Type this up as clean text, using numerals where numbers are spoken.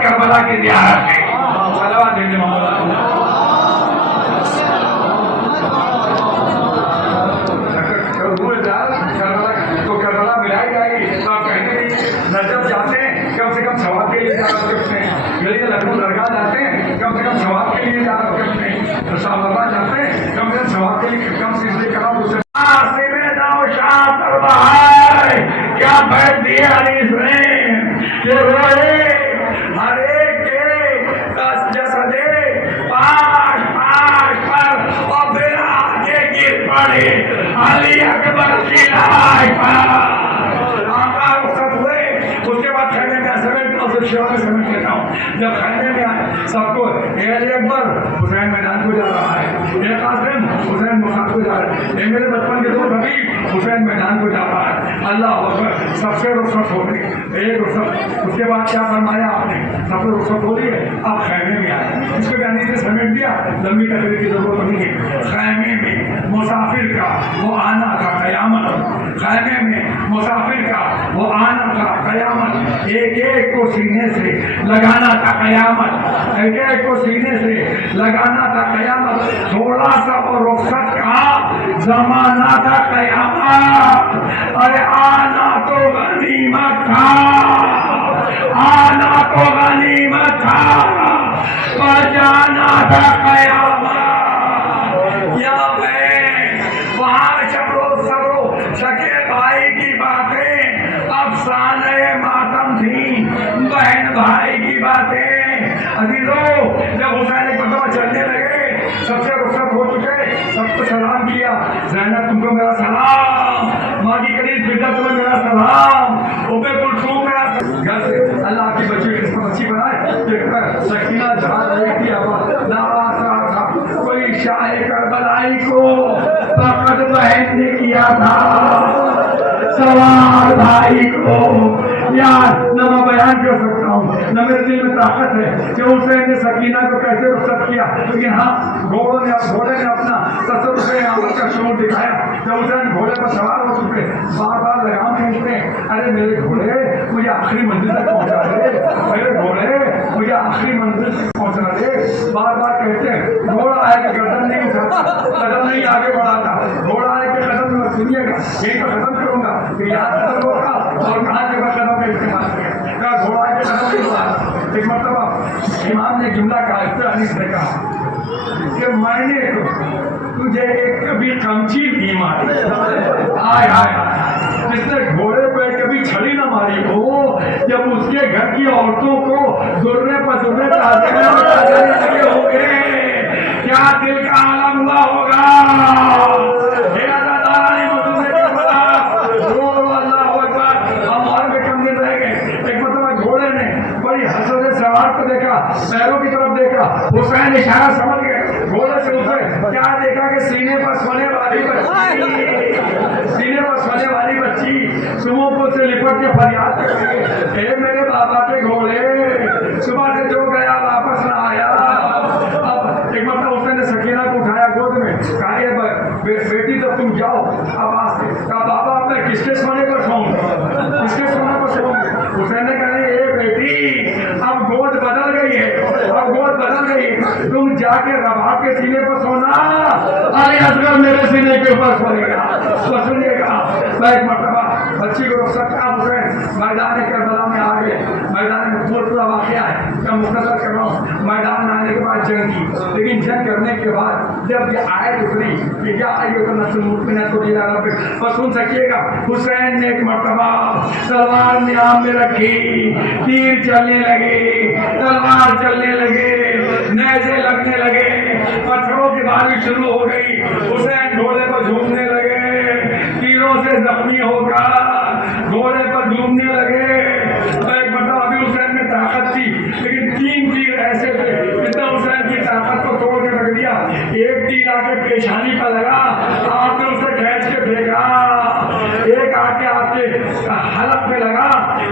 کربلا کی زیارت ہے صلوات دیجیے محمد تو کربلا ملائی جائے گی تو آپ کہتے ہیں نجف جاتے ہیں کم سے کم ثواب کے لیے زیارت کرتے ہیں گلی لکھنؤ درگاہ جاتے ہیں کم سے کم ثواب کے لیے زیارت کرتے ہیں شام بابا جاتے ہیں کم سے کم ثواب کے لیے کم سے کرا اسے میں داؤ شاہ کروا کیا بیٹھ دیے حدیث میں کہ ہر ایک کے جسدے پاش پاش پر اور بلا کے گر پڑے علی اکبر کی لائے آقا رخصت ہوئے اس کے بعد خیمے میں سمیٹ اور شیعہ میں سمیٹ لیتا ہوں جب خیمے میں آئے سب کو اے علی اکبر حسین میدان کو جا رہا ہے اے قاسم حسین مصعب کو جا رہا ہے اے میرے بچپن کے دوست حبیب حسین میدان کو جا رہا ہے اللہ اکبر سب سے رخصت ہو گئی ایک رخصت اس کے بعد کیا فرمایا آپ نے سب سے رخصت ہو رہی ہے آپ خیمے میں آئے اس کو جانے سے سمیٹ دیا لمبی تقریر کی ضرورت نہیں ہے خیمے میں مسافر کا وہ آنا کا قیامت خیمے میں مسافر کا وہ آنا کا قیامت ایک ایک کو سینے سے لگانا کا قیامت ایک ایک کو سینے سے لگانا کا قیامت تھوڑا سا اور رخصت کا زمانہ کا قیامت ارے آنا تو غنیمت تھا آنا تو غنیمت تھا پر جانا تھا قیامت یا وہاں شبرو سبرو سکے بھائی کی باتیں افسانے ماتم تھی بہن بھائی کی باتیں عزیزو جب حسین ایک مرتبہ چلنے لگے سب سے رخصت ہو چکے سب کو سلام کیا زینب تم کو میرا سلام ماں کی قریب بیٹا تمہیں میرا سلام اوپے کلثوم میرا گھر سے اللہ آپ کی بچی کی قسمت اچھی بنائے دیکھ کر سکینہ جہاں رہی تھی اب کوئی شاہ کربلائی کو فقط بہن نے کیا تھا سوار بھائی کو یار نہ میں بیان کر سکتا ہوں نہ میرے دل میں طاقت ہے کہ حسین نے سکینہ کو کیسے رخصت کیا لیکن ہاں گھوڑے نے اپنا تصرف عمل کا شعور دکھایا کہ حسین گھوڑے پر سوار ہو چکے بار بار لگام کھینچتے ہیں ارے میرے گھوڑے مجھے آخری منزل تک پہنچا دے میرے گھوڑے مجھے آخری منزل تک پہنچا دے بار بار کہتے ہیں گھوڑا ہے کہ گردن نہیں اٹھاتا قدم نہیں آگے بڑھاتا گھوڑا ہے کہ قدم میں سنیے گا یہی تو ختم کروں گا کہ یاد قدم ہوگا اور کہاں کے بعد قدم کا استعمال کیا گھوڑا ہے کہ قدم نہیں بڑھاتا ایک مرتبہ امام نے جملہ کہا اس طرح حدیث نے کہا کہ میں نے تجھے ایک کبھی کمچی بھی ماری آئے آئے جس نے گھوڑے پہ کبھی چھڑی نہ ماری ہو جب اس کے گھر کی عورتوں کو درنے پر درنے تازے لگے ہوں گے کیا دل کا عالم ہوا ہوگا پیروں کی طرف دیکھا حسین اشارہ سمجھ گئے گھوڑے سے اترے کیا دیکھا کہ سینے پر سونے والی بچی صبح کو سے لپٹ کے فریاد کر رہی ہے اے میرے بابا کے گھوڑے صبح سے جو گیا واپس نہ آیا اب ایک مرتبہ حسین نے سکینہ کو اٹھایا گود میں کہا بیٹی تو تم جاؤ اب آج سے کہا بابا اب میں کس کے سونے پر سوؤں گا کس کے سونے پر سوؤں گا حسین نے کہا اے بیٹی اب گود بدل گئی ہے اب گود بدل گئی ہے تم جا کے رباب کے سینے پر سونا ارے اصغر میرے سینے کے اوپر سونے گا تو سنیے گا میں ایک مرتبہ بچی کو رخصت کا حسین میدان کربلا میں آ گئے میدان میں پورا واقعہ ہے میں مختصر کر رہا ہوں میدان میں آنے کے بعد جنگ کی لیکن جنگ کرنے کے بعد جب یہ آیت اتری کہ کیا آئیے تو نسل مطمئنت کو دیا رب بس سن سکیے گا حسین نے ایک مرتبہ تلوار نیام میں رکھی تیر چلنے لگے تلوار چلنے لگے نیزے لگنے لگے پتھروں کی بارش شروع ہو گئی حسین گھوڑے پر جھومنے لگے تیروں سے زخمی ہو کر گھوڑے پر جھومنے لگے ایک مرتبہ ابھی حسین میں طاقت تھی لیکن تین تیر ایسے تھے جتنا حسین کی طاقت کو توڑ کے رکھ دیا ایک تیر آ کے پیشانی پر لگا آپ نے اسے کھینچ کے پھینکا ایک آ کے آپ کے حلق میں لگا